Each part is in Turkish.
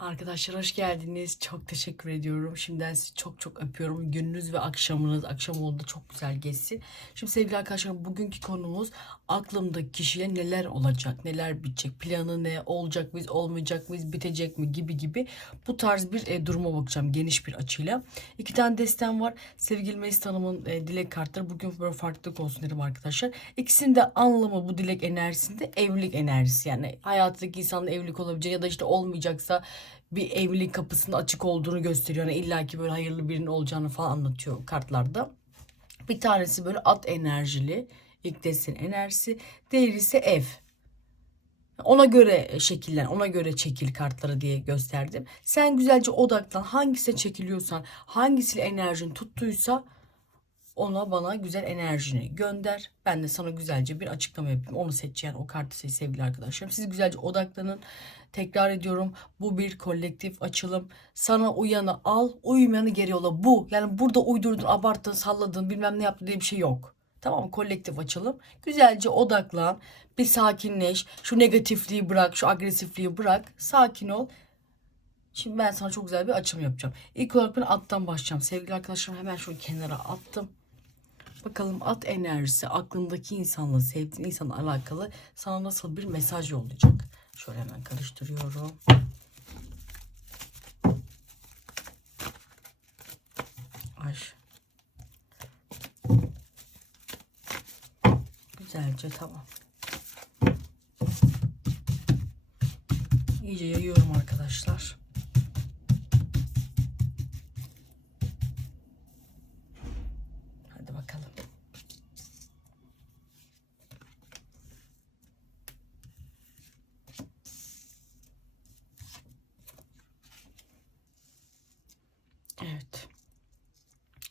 Arkadaşlar hoş geldiniz. Çok teşekkür ediyorum. Şimdiden sizi çok çok öpüyorum. Gününüz ve akşamınız akşam oldu çok güzel geçsin. Şimdi sevgili arkadaşlar bugünkü konumuz aklımdaki kişiye neler olacak, neler bitecek, planı ne, olacak mıyız, olmayacak mıyız, bitecek mi gibi gibi bu tarz bir e, duruma bakacağım geniş bir açıyla. İki tane destem var. Sevgili Melis Hanım'ın e, dilek kartları bugün böyle farklılık olsun dedim arkadaşlar. İkisinin de anlamı bu dilek enerjisinde evlilik enerjisi. Yani hayattaki insanla evlilik olabileceği ya da işte olmayacaksa bir evlilik kapısının açık olduğunu gösteriyor. Yani illaki böyle hayırlı birinin olacağını falan anlatıyor kartlarda. Bir tanesi böyle at enerjili. ilk desen enerjisi. Diğeri ise ev. Ona göre şekillen, ona göre çekil kartları diye gösterdim. Sen güzelce odaklan. Hangisine çekiliyorsan, hangisiyle enerjin tuttuysa ona bana güzel enerjini gönder. Ben de sana güzelce bir açıklama yapayım. Onu seçeceğin o kartı seç sevgili arkadaşlarım. Siz güzelce odaklanın. Tekrar ediyorum bu bir kolektif açılım. Sana uyanı al, uymayanı geri yola. Bu yani burada uydurdun, abarttın, salladın, bilmem ne yaptın diye bir şey yok. Tamam mı? Kolektif açılım. Güzelce odaklan. Bir sakinleş. Şu negatifliği bırak, şu agresifliği bırak. Sakin ol. Şimdi ben sana çok güzel bir açılım yapacağım. İlk olarak ben attan başlayacağım. Sevgili arkadaşlarım hemen şunu kenara attım. Bakalım at enerjisi aklındaki insanla, sevdiğin insanla alakalı sana nasıl bir mesaj yollayacak? Şöyle hemen karıştırıyorum. Ay. Güzelce tamam. İyice yayıyorum arkadaşlar. Evet.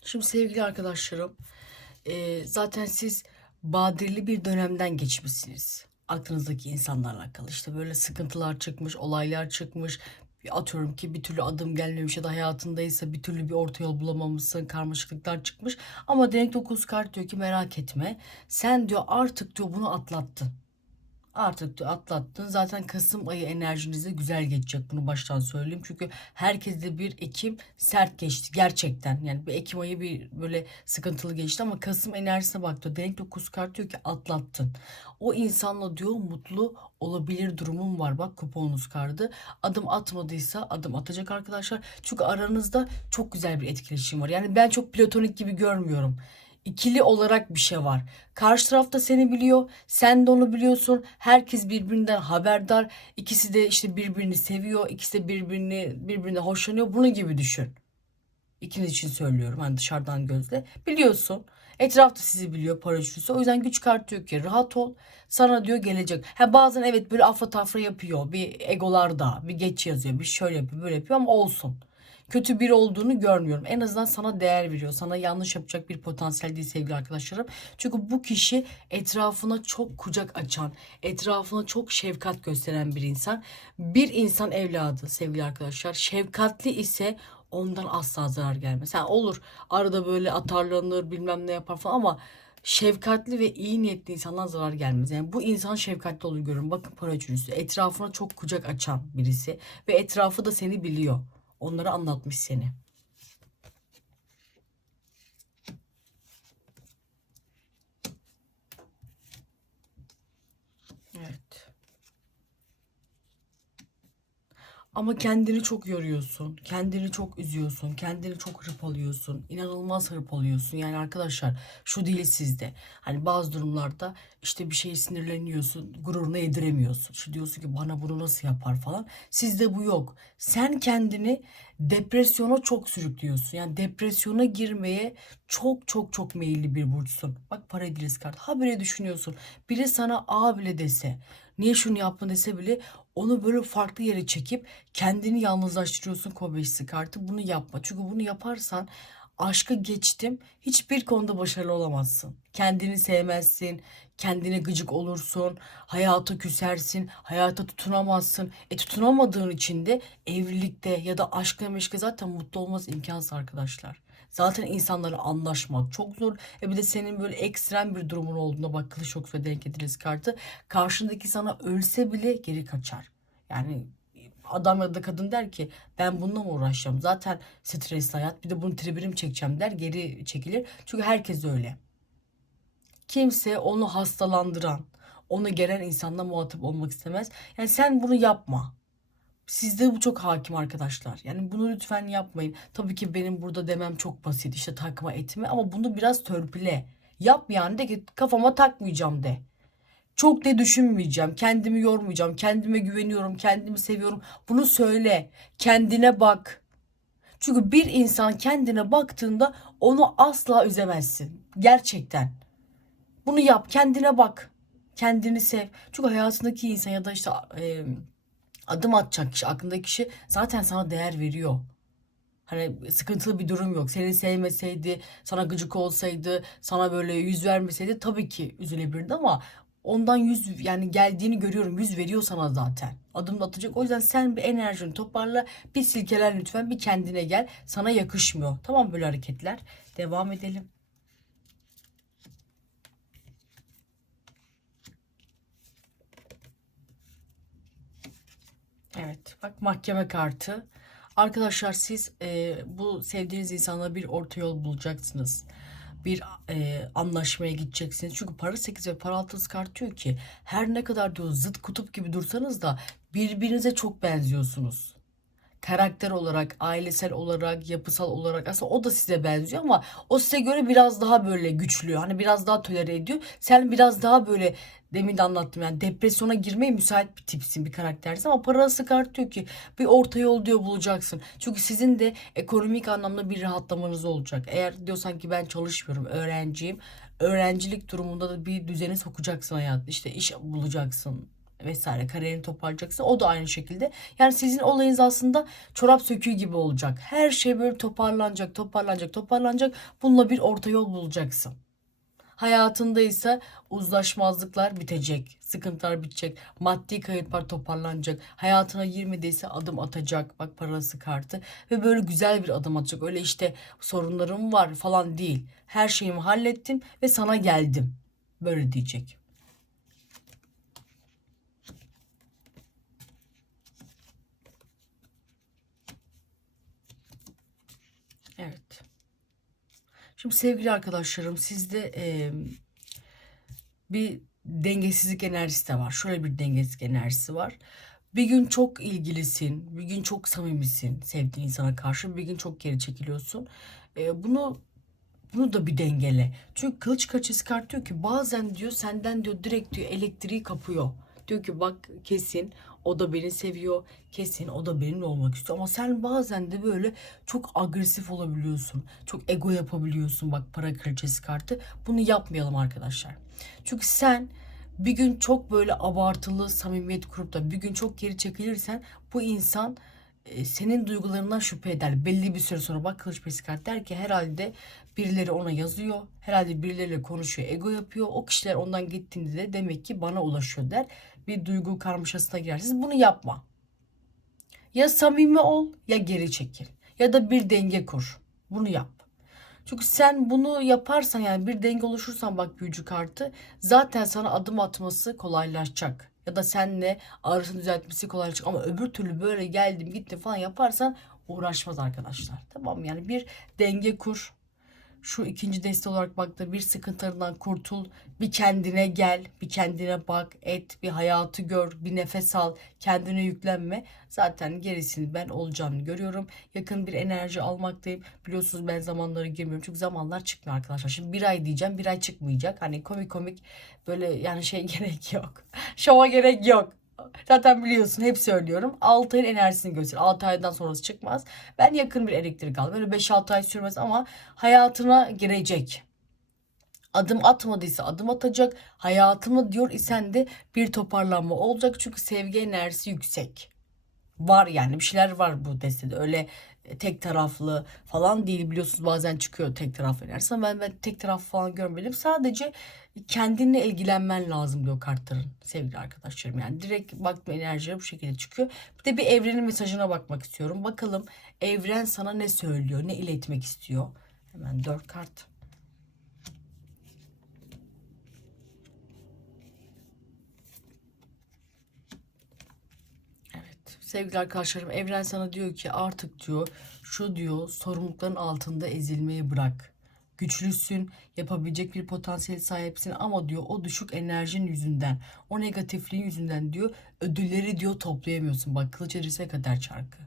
Şimdi sevgili arkadaşlarım, e, zaten siz badirli bir dönemden geçmişsiniz. Aklınızdaki insanlarla alakalı. İşte böyle sıkıntılar çıkmış, olaylar çıkmış. Atıyorum ki bir türlü adım gelmemiş ya da hayatındaysa bir türlü bir orta yol bulamamışsın, karmaşıklıklar çıkmış. Ama Denek 9 kart diyor ki merak etme. Sen diyor artık diyor bunu atlattın. Artık atlattın. Zaten Kasım ayı enerjinize güzel geçecek. Bunu baştan söyleyeyim. Çünkü herkeste bir Ekim sert geçti. Gerçekten. Yani bir Ekim ayı bir böyle sıkıntılı geçti ama Kasım enerjisine baktı. Denk 9 kart diyor ki atlattın. O insanla diyor mutlu olabilir durumum var. Bak kuponunuz kardı. Adım atmadıysa adım atacak arkadaşlar. Çünkü aranızda çok güzel bir etkileşim var. Yani ben çok platonik gibi görmüyorum ikili olarak bir şey var. Karşı taraf da seni biliyor, sen de onu biliyorsun. Herkes birbirinden haberdar. İkisi de işte birbirini seviyor, ikisi de birbirini birbirine hoşlanıyor. Bunu gibi düşün. İkiniz için söylüyorum hani dışarıdan gözle. Biliyorsun. Etrafta sizi biliyor para üçlüsü. O yüzden güç kartı diyor ki rahat ol. Sana diyor gelecek. Ha bazen evet böyle afra tafra yapıyor. Bir egolar da bir geç yazıyor. Bir şöyle yapıyor böyle yapıyor ama olsun kötü biri olduğunu görmüyorum. En azından sana değer veriyor. Sana yanlış yapacak bir potansiyel değil sevgili arkadaşlarım. Çünkü bu kişi etrafına çok kucak açan, etrafına çok şefkat gösteren bir insan. Bir insan evladı sevgili arkadaşlar. Şefkatli ise ondan asla zarar gelmez. Yani olur arada böyle atarlanır bilmem ne yapar falan ama şefkatli ve iyi niyetli insandan zarar gelmez. Yani bu insan şefkatli olduğunu görüyorum. Bakın para üçlüsü. Etrafına çok kucak açan birisi ve etrafı da seni biliyor. Onları anlatmış seni. Evet. Ama kendini çok yoruyorsun. Kendini çok üzüyorsun. Kendini çok hırpalıyorsun. İnanılmaz hırpalıyorsun. Yani arkadaşlar şu değil sizde. Hani bazı durumlarda işte bir şeye sinirleniyorsun. Gururuna yediremiyorsun. Şu diyorsun ki bana bunu nasıl yapar falan. Sizde bu yok. Sen kendini depresyona çok sürüklüyorsun. Yani depresyona girmeye çok çok çok meyilli bir burçsun. Bak para kart. Ha bile düşünüyorsun. Biri sana A bile dese. Niye şunu yapma dese bile onu böyle farklı yere çekip kendini yalnızlaştırıyorsun Kobeşsi kartı. Bunu yapma. Çünkü bunu yaparsan aşkı geçtim hiçbir konuda başarılı olamazsın. Kendini sevmezsin, kendine gıcık olursun, hayata küsersin, hayata tutunamazsın. E tutunamadığın için de evlilikte ya da aşkla meşke zaten mutlu olmaz imkansız arkadaşlar. Zaten insanlarla anlaşmak çok zor. E bir de senin böyle ekstrem bir durumun olduğunda bak kılıç çok ve denk ediliriz kartı. Karşındaki sana ölse bile geri kaçar. Yani adam ya da kadın der ki ben bununla mı uğraşacağım? Zaten stresli hayat. Bir de bunu tribirim çekeceğim der. Geri çekilir. Çünkü herkes öyle. Kimse onu hastalandıran, onu gelen insanla muhatap olmak istemez. Yani sen bunu yapma. Sizde bu çok hakim arkadaşlar. Yani bunu lütfen yapmayın. Tabii ki benim burada demem çok basit. İşte takma etme ama bunu biraz törpüle. Yap yani de ki kafama takmayacağım de. Çok de düşünmeyeceğim. Kendimi yormayacağım. Kendime güveniyorum. Kendimi seviyorum. Bunu söyle. Kendine bak. Çünkü bir insan kendine baktığında onu asla üzemezsin. Gerçekten. Bunu yap. Kendine bak. Kendini sev. Çünkü hayatındaki insan ya da işte e, adım atacak kişi, aklındaki kişi zaten sana değer veriyor. Hani sıkıntılı bir durum yok. Seni sevmeseydi, sana gıcık olsaydı, sana böyle yüz vermeseydi tabii ki üzülebilirdi ama ondan yüz yani geldiğini görüyorum. Yüz veriyor sana zaten. Adım atacak. O yüzden sen bir enerjini toparla. Bir silkelen lütfen. Bir kendine gel. Sana yakışmıyor. Tamam böyle hareketler. Devam edelim. Evet, bak mahkeme kartı. Arkadaşlar siz e, bu sevdiğiniz insanla bir orta yol bulacaksınız. Bir e, anlaşmaya gideceksiniz. Çünkü para 8 ve para 6 kart diyor ki her ne kadar diyor zıt kutup gibi dursanız da birbirinize çok benziyorsunuz. Karakter olarak, ailesel olarak, yapısal olarak aslında o da size benziyor ama o size göre biraz daha böyle güçlü. Hani biraz daha tolere ediyor. Sen biraz daha böyle demin de anlattım yani depresyona girmeye müsait bir tipsin, bir karaktersin ama parası kart diyor ki bir orta yol diyor bulacaksın. Çünkü sizin de ekonomik anlamda bir rahatlamanız olacak. Eğer diyorsan ki ben çalışmıyorum, öğrenciyim. Öğrencilik durumunda da bir düzeni sokacaksın hayat. İşte iş bulacaksın vesaire kariyerini toparlayacaksın. O da aynı şekilde. Yani sizin olayınız aslında çorap söküğü gibi olacak. Her şey böyle toparlanacak, toparlanacak, toparlanacak. Bununla bir orta yol bulacaksın. Hayatında ise uzlaşmazlıklar bitecek, sıkıntılar bitecek, maddi kayıplar toparlanacak, hayatına girmediyse adım atacak, bak parası kartı ve böyle güzel bir adım atacak. Öyle işte sorunlarım var falan değil. Her şeyimi hallettim ve sana geldim. Böyle diyecek. Evet. Şimdi sevgili arkadaşlarım sizde e, bir dengesizlik enerjisi de var. Şöyle bir dengesizlik enerjisi var. Bir gün çok ilgilisin, bir gün çok samimisin sevdiğin insana karşı, bir gün çok geri çekiliyorsun. E, bunu bunu da bir dengele. Çünkü kılıç kaçısı kart diyor ki bazen diyor senden diyor direkt diyor elektriği kapıyor. Diyor ki bak kesin o da beni seviyor. Kesin o da benimle olmak istiyor. Ama sen bazen de böyle çok agresif olabiliyorsun. Çok ego yapabiliyorsun. Bak para kraliçesi kartı. Bunu yapmayalım arkadaşlar. Çünkü sen bir gün çok böyle abartılı samimiyet kurup da bir gün çok geri çekilirsen bu insan e, senin duygularından şüphe eder. Belli bir süre sonra bak Kılıç Pesi kart der ki herhalde birileri ona yazıyor. Herhalde birileriyle konuşuyor, ego yapıyor. O kişiler ondan gittiğinde de demek ki bana ulaşıyor der. Bir duygu karmaşasına girersiniz. Bunu yapma. Ya samimi ol ya geri çekil. Ya da bir denge kur. Bunu yap. Çünkü sen bunu yaparsan yani bir denge oluşursan bak büyücü kartı zaten sana adım atması kolaylaşacak. Ya da senle arasını düzeltmesi kolaylaşacak. Ama öbür türlü böyle geldim gittim falan yaparsan uğraşmaz arkadaşlar. Tamam yani bir denge kur şu ikinci deste olarak baktığında bir sıkıntılarından kurtul. Bir kendine gel, bir kendine bak, et, bir hayatı gör, bir nefes al, kendine yüklenme. Zaten gerisini ben olacağını görüyorum. Yakın bir enerji almaktayım. Biliyorsunuz ben zamanları girmiyorum çünkü zamanlar çıkmıyor arkadaşlar. Şimdi bir ay diyeceğim, bir ay çıkmayacak. Hani komik komik böyle yani şey gerek yok. Şova gerek yok. Zaten biliyorsun hep söylüyorum. 6 ayın enerjisini gösterir. 6 aydan sonrası çıkmaz. Ben yakın bir elektrik aldım. Böyle 5-6 ay sürmez ama hayatına girecek. Adım atmadıysa adım atacak. Hayatımı diyor isen de bir toparlanma olacak. Çünkü sevgi enerjisi yüksek. Var yani bir şeyler var bu destede. Öyle tek taraflı falan değil biliyorsunuz bazen çıkıyor tek taraflı enerjisi ama ben, ben tek taraf falan görmedim. Sadece kendinle ilgilenmen lazım diyor kartların sevgili arkadaşlarım. Yani direkt baktım enerjiler bu şekilde çıkıyor. Bir de bir evrenin mesajına bakmak istiyorum. Bakalım evren sana ne söylüyor, ne iletmek istiyor. Hemen dört kart. Evet Sevgili arkadaşlarım evren sana diyor ki artık diyor şu diyor sorumlulukların altında ezilmeyi bırak. Güçlüsün, yapabilecek bir potansiyel sahipsin ama diyor o düşük enerjin yüzünden, o negatifliğin yüzünden diyor ödülleri diyor toplayamıyorsun. Bak kılıç erirse kader çarkı.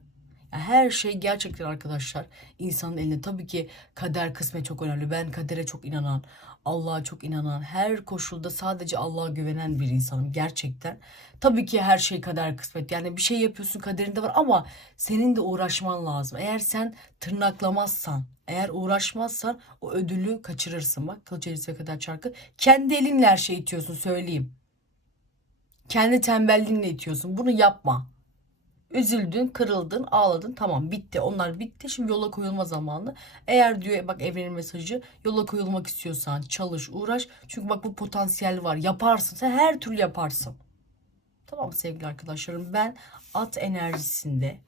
Ya her şey gerçekten arkadaşlar insanın elinde. Tabii ki kader kısmet çok önemli. Ben kadere çok inanan, Allah'a çok inanan, her koşulda sadece Allah'a güvenen bir insanım gerçekten. Tabii ki her şey kader kısmet. Yani bir şey yapıyorsun kaderinde var ama senin de uğraşman lazım. Eğer sen tırnaklamazsan, eğer uğraşmazsan o ödülü kaçırırsın. Bak kılıç erirse kader çarkı. Kendi elinle her şeyi itiyorsun söyleyeyim. Kendi tembelliğinle itiyorsun. Bunu yapma. Üzüldün, kırıldın, ağladın. Tamam bitti. Onlar bitti. Şimdi yola koyulma zamanı. Eğer diyor bak evrenin mesajı yola koyulmak istiyorsan çalış, uğraş. Çünkü bak bu potansiyel var. Yaparsın. Sen her türlü yaparsın. Tamam sevgili arkadaşlarım? Ben at enerjisinde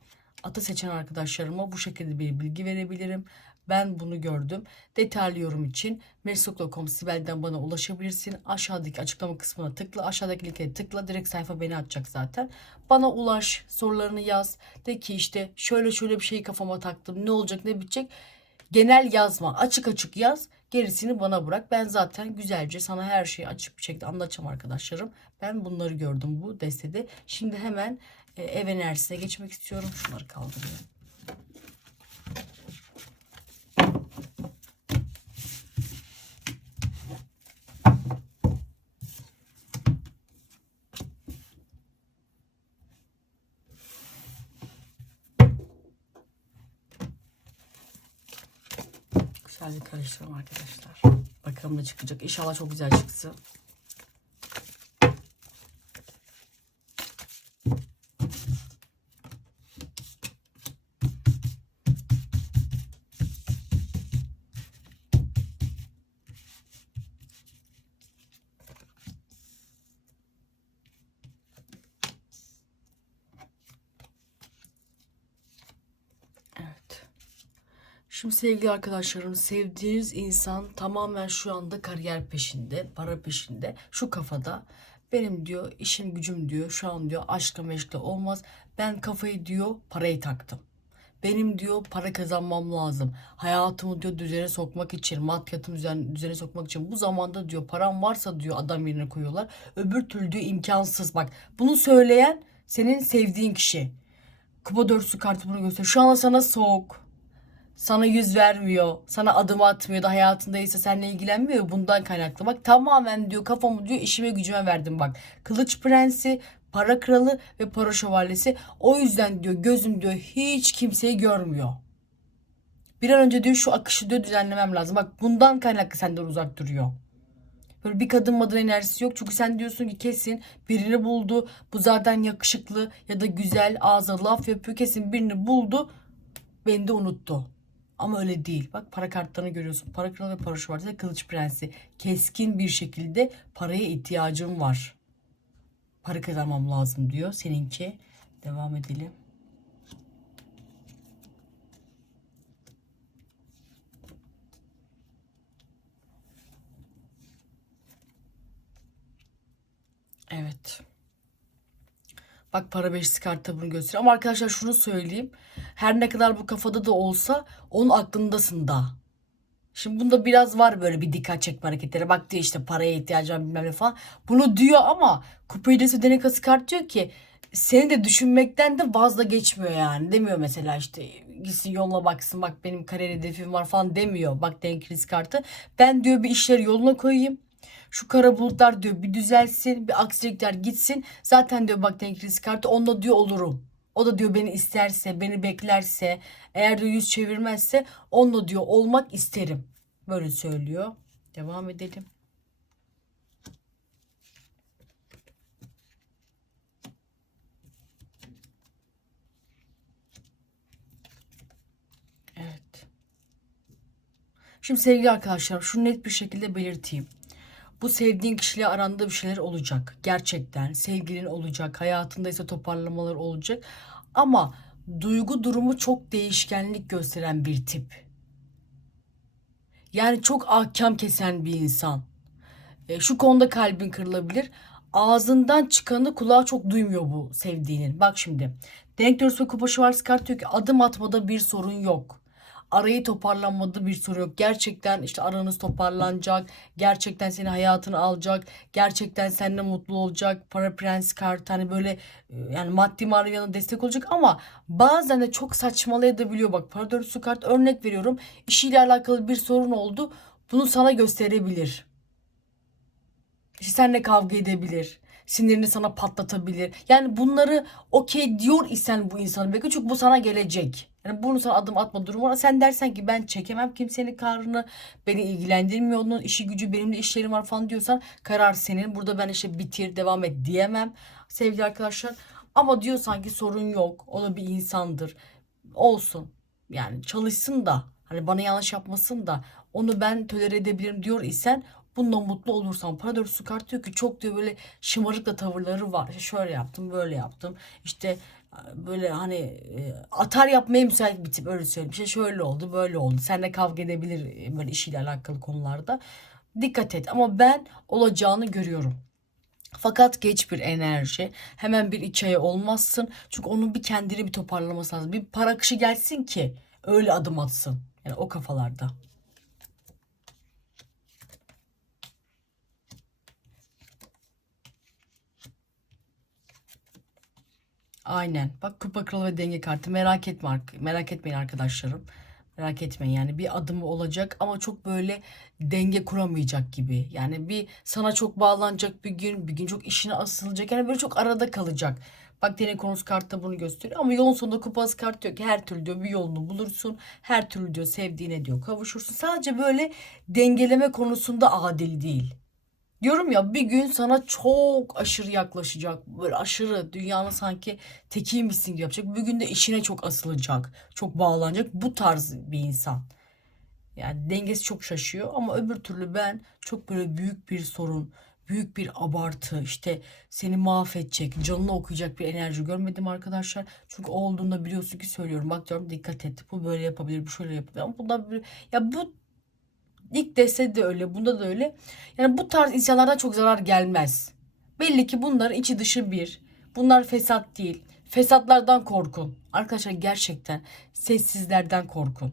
atı seçen arkadaşlarıma bu şekilde bir bilgi verebilirim. Ben bunu gördüm. Detaylı yorum için mersok.com Sibel'den bana ulaşabilirsin. Aşağıdaki açıklama kısmına tıkla. Aşağıdaki linke tıkla. Direkt sayfa beni açacak zaten. Bana ulaş. Sorularını yaz. De ki işte şöyle şöyle bir şeyi kafama taktım. Ne olacak ne bitecek. Genel yazma. Açık açık yaz. Gerisini bana bırak. Ben zaten güzelce sana her şeyi açık bir şekilde anlatacağım arkadaşlarım. Ben bunları gördüm bu destede. Şimdi hemen e, ev enerjisine geçmek istiyorum. Şunları kaldırıyorum. Güzel bir karıştıralım arkadaşlar. Bakalım ne çıkacak. İnşallah çok güzel çıksın. Şimdi sevgili arkadaşlarım sevdiğiniz insan tamamen şu anda kariyer peşinde, para peşinde, şu kafada. Benim diyor işim gücüm diyor şu an diyor aşkla meşkle olmaz. Ben kafayı diyor parayı taktım. Benim diyor para kazanmam lazım. Hayatımı diyor düzene sokmak için, maddiyatımı düzen, düzene sokmak için. Bu zamanda diyor param varsa diyor adam yerine koyuyorlar. Öbür türlü diyor imkansız. Bak bunu söyleyen senin sevdiğin kişi. Kupa dörtlüsü kartı bunu gösteriyor. Şu anda sana soğuk sana yüz vermiyor, sana adım atmıyor da hayatındaysa seninle ilgilenmiyor. Bundan kaynaklı. Bak tamamen diyor kafamı diyor işime gücüme verdim bak. Kılıç prensi, para kralı ve para şövalyesi. O yüzden diyor gözüm diyor hiç kimseyi görmüyor. Bir an önce diyor şu akışı diyor düzenlemem lazım. Bak bundan kaynaklı senden uzak duruyor. Böyle bir kadın madın enerjisi yok. Çünkü sen diyorsun ki kesin birini buldu. Bu zaten yakışıklı ya da güzel ağza laf yapıyor. Kesin birini buldu. Beni de unuttu. Ama öyle değil. Bak para kartlarını görüyorsun. Para kralı ve para şövalyesi kılıç prensi. Keskin bir şekilde paraya ihtiyacım var. Para kazanmam lazım diyor. Seninki. Devam edelim. Evet. Bak para beşlisi kartı bunu gösteriyor. Ama arkadaşlar şunu söyleyeyim. Her ne kadar bu kafada da olsa onun aklındasın da. Şimdi bunda biraz var böyle bir dikkat çekme hareketleri. Bak diyor işte paraya ihtiyacım bilmem ne falan. Bunu diyor ama kupayı da denekası kart diyor ki seni de düşünmekten de vazgeçmiyor yani. Demiyor mesela işte gitsin yoluna baksın bak benim kariyer hedefim var falan demiyor. Bak denk kriz kartı. Ben diyor bir işleri yoluna koyayım. Şu kara bulutlar diyor bir düzelsin, bir aksilikler gitsin. Zaten diyor bak denk kriz kartı onda diyor olurum. O da diyor beni isterse, beni beklerse, eğer de yüz çevirmezse onunla diyor olmak isterim. Böyle söylüyor. Devam edelim. Evet. Şimdi sevgili arkadaşlar şunu net bir şekilde belirteyim. Bu sevdiğin kişiyle aranda bir şeyler olacak. Gerçekten sevgilin olacak. Hayatında ise toparlamalar olacak. Ama duygu durumu çok değişkenlik gösteren bir tip. Yani çok ahkam kesen bir insan. E, şu konuda kalbin kırılabilir. Ağzından çıkanı kulağı çok duymuyor bu sevdiğinin. Bak şimdi Denk dörtüsü kupa şımarısı kart diyor ki adım atmada bir sorun yok. Arayı toparlanmadı bir sorun yok. Gerçekten işte aranız toparlanacak. Gerçekten seni hayatını alacak. Gerçekten seninle mutlu olacak. Para prens kart hani böyle e, yani maddi manevi yanına destek olacak ama bazen de çok saçmalayabiliyor. Bak para dörtüsü kart örnek veriyorum. İşiyle alakalı bir sorun oldu. Bunu sana gösterebilir. İşte seninle kavga edebilir. Sinirini sana patlatabilir. Yani bunları okey diyor isen bu insanı bekle. Çünkü bu sana gelecek. Yani bunu sana adım atma durumu var. Sen dersen ki ben çekemem kimsenin karnını. Beni ilgilendirmiyor onun işi gücü benim de işlerim var falan diyorsan karar senin. Burada ben işte bitir devam et diyemem sevgili arkadaşlar. Ama diyorsan ki sorun yok. O da bir insandır. Olsun. Yani çalışsın da hani bana yanlış yapmasın da onu ben tolere edebilirim diyor isen bundan mutlu olursan para dörtüsü kart diyor ki çok diyor böyle şımarık da tavırları var. İşte şöyle yaptım böyle yaptım. İşte böyle hani e, atar yapmaya müsait bir tip öyle söyleyeyim. İşte şöyle oldu böyle oldu. Seninle kavga edebilir e, böyle işiyle alakalı konularda. Dikkat et ama ben olacağını görüyorum. Fakat geç bir enerji. Hemen bir iki ay olmazsın. Çünkü onun bir kendini bir toparlaması lazım. Bir para akışı gelsin ki öyle adım atsın. Yani o kafalarda. Aynen. Bak kupa kralı ve denge kartı. Merak etme merak etmeyin arkadaşlarım. Merak etmeyin yani bir adımı olacak ama çok böyle denge kuramayacak gibi. Yani bir sana çok bağlanacak bir gün, bir gün çok işine asılacak. Yani böyle çok arada kalacak. Bak denge konusu kartta bunu gösteriyor ama yolun sonunda kupası kart diyor ki her türlü diyor bir yolunu bulursun. Her türlü diyor sevdiğine diyor kavuşursun. Sadece böyle dengeleme konusunda adil değil. Diyorum ya bir gün sana çok aşırı yaklaşacak. Böyle aşırı dünyanın sanki tekiymişsin gibi yapacak. Bir gün de işine çok asılacak. Çok bağlanacak. Bu tarz bir insan. Yani dengesi çok şaşıyor ama öbür türlü ben çok böyle büyük bir sorun, büyük bir abartı, işte seni mahvedecek, canını okuyacak bir enerji görmedim arkadaşlar. Çünkü o olduğunda biliyorsun ki söylüyorum. Bak diyorum dikkat et. Bu böyle yapabilir, bu şöyle yapabilir. Ama bundan bir, ya bu İlk deste de öyle, bunda da öyle. Yani bu tarz insanlardan çok zarar gelmez. Belli ki bunlar içi dışı bir. Bunlar fesat değil. Fesatlardan korkun. Arkadaşlar gerçekten sessizlerden korkun.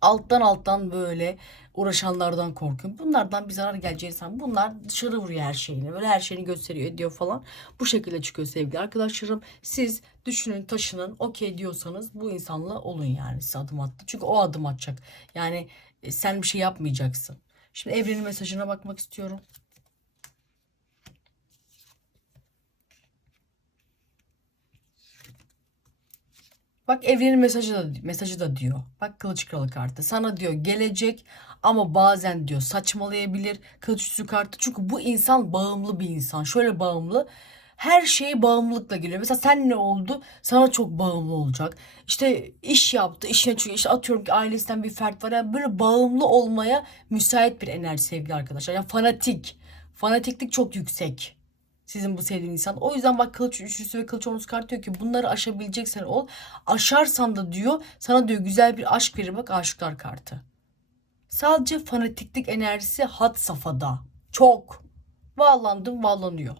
Alttan alttan böyle uğraşanlardan korkun. Bunlardan bir zarar geleceğini san. Bunlar dışarı vuruyor her şeyini. Böyle her şeyini gösteriyor ediyor falan. Bu şekilde çıkıyor sevgili arkadaşlarım. Siz düşünün taşının okey diyorsanız bu insanla olun yani siz adım attı. Çünkü o adım atacak. Yani sen bir şey yapmayacaksın. Şimdi evrenin mesajına bakmak istiyorum. Bak evrenin mesajı da, mesajı da diyor. Bak kılıç kralı kartı. Sana diyor gelecek ama bazen diyor saçmalayabilir. Kılıç üstü kartı. Çünkü bu insan bağımlı bir insan. Şöyle bağımlı. Her şeye bağımlılıkla geliyor. Mesela sen ne oldu? Sana çok bağımlı olacak. İşte iş yaptı. işine çünkü işte atıyorum ki ailesinden bir fert var. Yani böyle bağımlı olmaya müsait bir enerji sevgili arkadaşlar. Yani fanatik. Fanatiklik çok yüksek. Sizin bu sevdiğiniz insan. O yüzden bak kılıç üçlüsü ve kılıç onlusu kart diyor ki bunları aşabileceksen ol. Aşarsan da diyor sana diyor güzel bir aşk verir bak aşıklar kartı. Sadece fanatiklik enerjisi had safhada. Çok. Bağlandım bağlanıyor.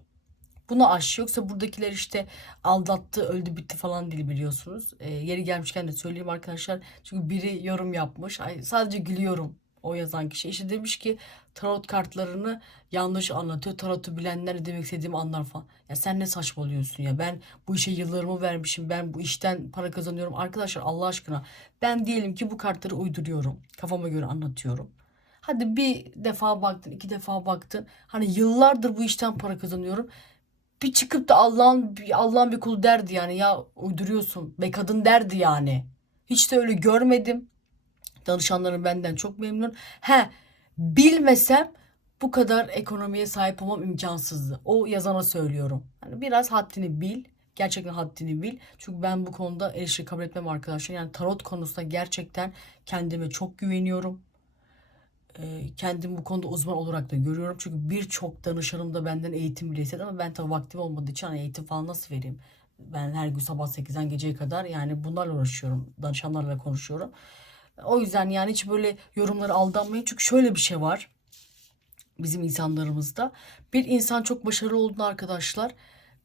Bunu aş yoksa buradakiler işte aldattı öldü bitti falan değil biliyorsunuz. E, yeri gelmişken de söyleyeyim arkadaşlar. Çünkü biri yorum yapmış. Ay, sadece gülüyorum o yazan kişi. İşte demiş ki tarot kartlarını yanlış anlatıyor. Tarotu bilenler demek istediğimi anlar falan. Ya sen ne saçmalıyorsun ya. Ben bu işe yıllarımı vermişim. Ben bu işten para kazanıyorum. Arkadaşlar Allah aşkına ben diyelim ki bu kartları uyduruyorum. Kafama göre anlatıyorum. Hadi bir defa baktın, iki defa baktın. Hani yıllardır bu işten para kazanıyorum. Bir çıkıp da Allah'ın Allah'ın bir kulu derdi yani ya uyduruyorsun. Be kadın derdi yani. Hiç de öyle görmedim. Danışanlarım benden çok memnun. He bilmesem bu kadar ekonomiye sahip olmam imkansızdı. O yazana söylüyorum. Yani biraz haddini bil. Gerçekten haddini bil. Çünkü ben bu konuda eleştiri kabul etmem arkadaşlar. Yani tarot konusunda gerçekten kendime çok güveniyorum. Ee, kendim bu konuda uzman olarak da görüyorum. Çünkü birçok danışanım da benden eğitim bile istedi ama ben tabii vaktim olmadığı için hani eğitim falan nasıl vereyim? Ben her gün sabah 8'den geceye kadar yani bunlarla uğraşıyorum. Danışanlarla konuşuyorum. O yüzden yani hiç böyle yorumları aldanmayın. Çünkü şöyle bir şey var bizim insanlarımızda. Bir insan çok başarılı olduğunda arkadaşlar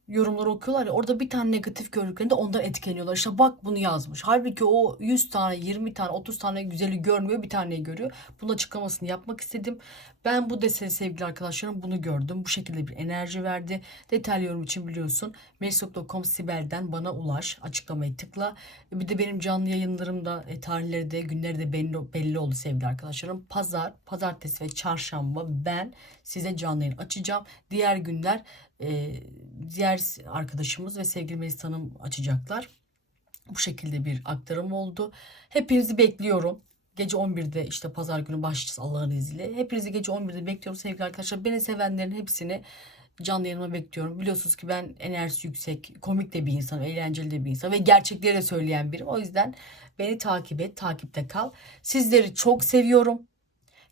yorumları okuyorlar ya orada bir tane negatif gördüklerinde ondan etkileniyorlar. İşte bak bunu yazmış. Halbuki o 100 tane, 20 tane, 30 tane güzeli görmüyor, bir taneyi görüyor. Bunun açıklamasını yapmak istedim. Ben bu deseni sevgili arkadaşlarım bunu gördüm. Bu şekilde bir enerji verdi. Detaylı yorum için biliyorsun. Melis.com Sibel'den bana ulaş. Açıklamayı tıkla. Bir de benim canlı yayınlarımda e, tarihleri de günleri de belli, belli oldu sevgili arkadaşlarım. Pazar, pazartesi ve çarşamba ben size canlı yayın açacağım. Diğer günler e, diğer arkadaşımız ve sevgili Melis Hanım açacaklar. Bu şekilde bir aktarım oldu. Hepinizi bekliyorum. Gece 11'de işte pazar günü başlayacağız Allah'ın izniyle. Hepinizi gece 11'de bekliyorum sevgili arkadaşlar. Beni sevenlerin hepsini canlı yayınıma bekliyorum. Biliyorsunuz ki ben enerjisi yüksek, komik de bir insan, eğlenceli de bir insan ve gerçekleri de söyleyen biri. O yüzden beni takip et, takipte kal. Sizleri çok seviyorum.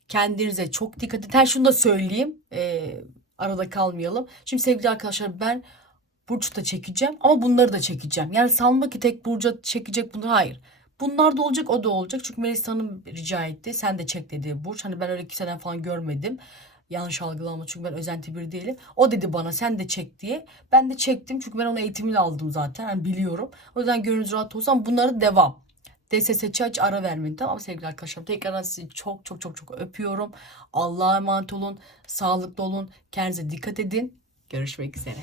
Kendinize çok dikkat edin. Her şunu da söyleyeyim. Ee, arada kalmayalım. Şimdi sevgili arkadaşlar ben Burç da çekeceğim ama bunları da çekeceğim. Yani sanma ki tek Burcu çekecek bunları. Hayır. Bunlar da olacak o da olacak. Çünkü Melis Hanım rica etti. Sen de çek dedi Burç. Hani ben öyle kimseden falan görmedim. Yanlış algılama çünkü ben özenti bir değilim. O dedi bana sen de çek diye. Ben de çektim çünkü ben onun eğitimini aldım zaten. Yani biliyorum. O yüzden gönlünüz rahat olsun. Bunları devam. DSS aç ara vermeyin tamam sevgili arkadaşlar. Tekrardan sizi çok çok çok çok öpüyorum. Allah'a emanet olun. Sağlıklı olun. Kendinize dikkat edin. Görüşmek üzere.